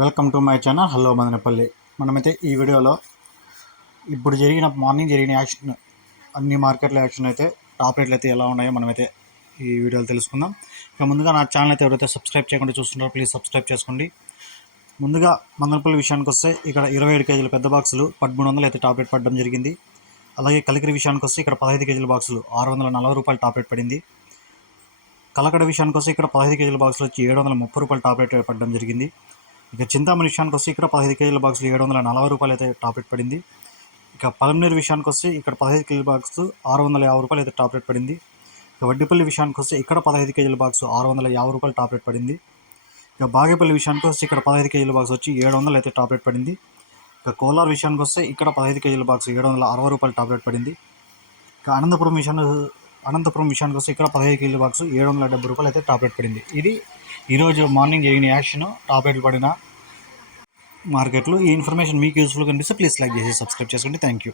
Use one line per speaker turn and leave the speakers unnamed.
Welcome to my channel. Hello Madanapalle. మనమైతే ఈ వీడియోలో ఇప్పుడు జరిగిన మార్నింగ్ జరిగిన యాక్షన్ అన్ని మార్కెట్ల యాక్షన్ అయితే టాప్ రేట్లు అయితే ఎలా ఉన్నాయో మనమైతే ఈ వీడియోలో తెలుసుకుందాం. ఇక ముందుగా నా ఛానల్ అయితే ఎవరైతే సబ్స్క్రైబ్ చేయకుండా చూస్తున్నారో ప్లీజ్ సబ్స్క్రైబ్ చేసుకోండి. ముందుగా మదనపల్లి విషయానికి వస్తే ఇక్కడ ఇరవై ఏడు కేజీల పెద్ద బాక్సులు పదమూడు వందలు అయితే టాప్ రేట్ పడడం జరిగింది. అలాగే కలికిరి విషయానికి వస్తే ఇక్కడ పదహైదు కేజీల బాక్సులు ఆరు వందల నలభై రూపాయలు టాప్ రేట్ పడింది. కలకడ విషయానికి వస్తే ఇక్కడ పదహైదు కేజీల బాక్సులు వచ్చి ఏడు వందల ముప్పై రూపాయలు టాప్ రేట్ పడడం జరిగింది. ఇక చింతామణి విషయానికి వస్తే ఇక్కడ పదహైదు కేజీల బాక్సులు ఏడు వందల నలభై రూపాయలు అయితే టాప్ రేట్ పడింది. ఇక పలమనేరు విషయానికి వస్తే ఇక్కడ పదహైదు కేజీల బాక్స్ ఆరు వందల యాభై రూపాయలు అయితే టాప్ రేట్ పడింది. ఇక వడ్డిపల్లి విషయానికి వస్తే ఇక్కడ పదహైదు కేజీల బాక్స్ ఆరు వందల యాభై రూపాయలు టాప్ రేట్ పడింది. ఇక బాగేపల్లి విషయానికి వస్తే ఇక్కడ పదహైదు కేజీల బాక్స్ వచ్చి ఏడు వందలు అయితే టాప్ రేట్ పడింది. ఇక కోలార్ విషయానికి వస్తే ఇక్కడ పదహైదు కేజీల బాక్స్ ఏడు వందల అరవై రూపాయలు టాప్ రేట్ పడింది. ఇక అనంతపురం విషయాన్ని అనంతపురం విషయానికి వస్తే ఇక్కడ పదహైదు కేజీల బాక్స్ ఏడు వందల డెబ్బై రూపాయలు అయితే టాప్ రేట్ పడింది. ఇది ఈరోజు మార్నింగ్ జరిగిన యాక్షన్ టాప్ రేట్లు పడిన మార్కెట్లు ఈ ఇన్ఫర్మేషన్ మీకు యూస్ఫుల్గా కనిపిస్తే ప్లీజ్ లైక్ చేసి సబ్స్క్రైబ్ చేసుకోండి. Thank you.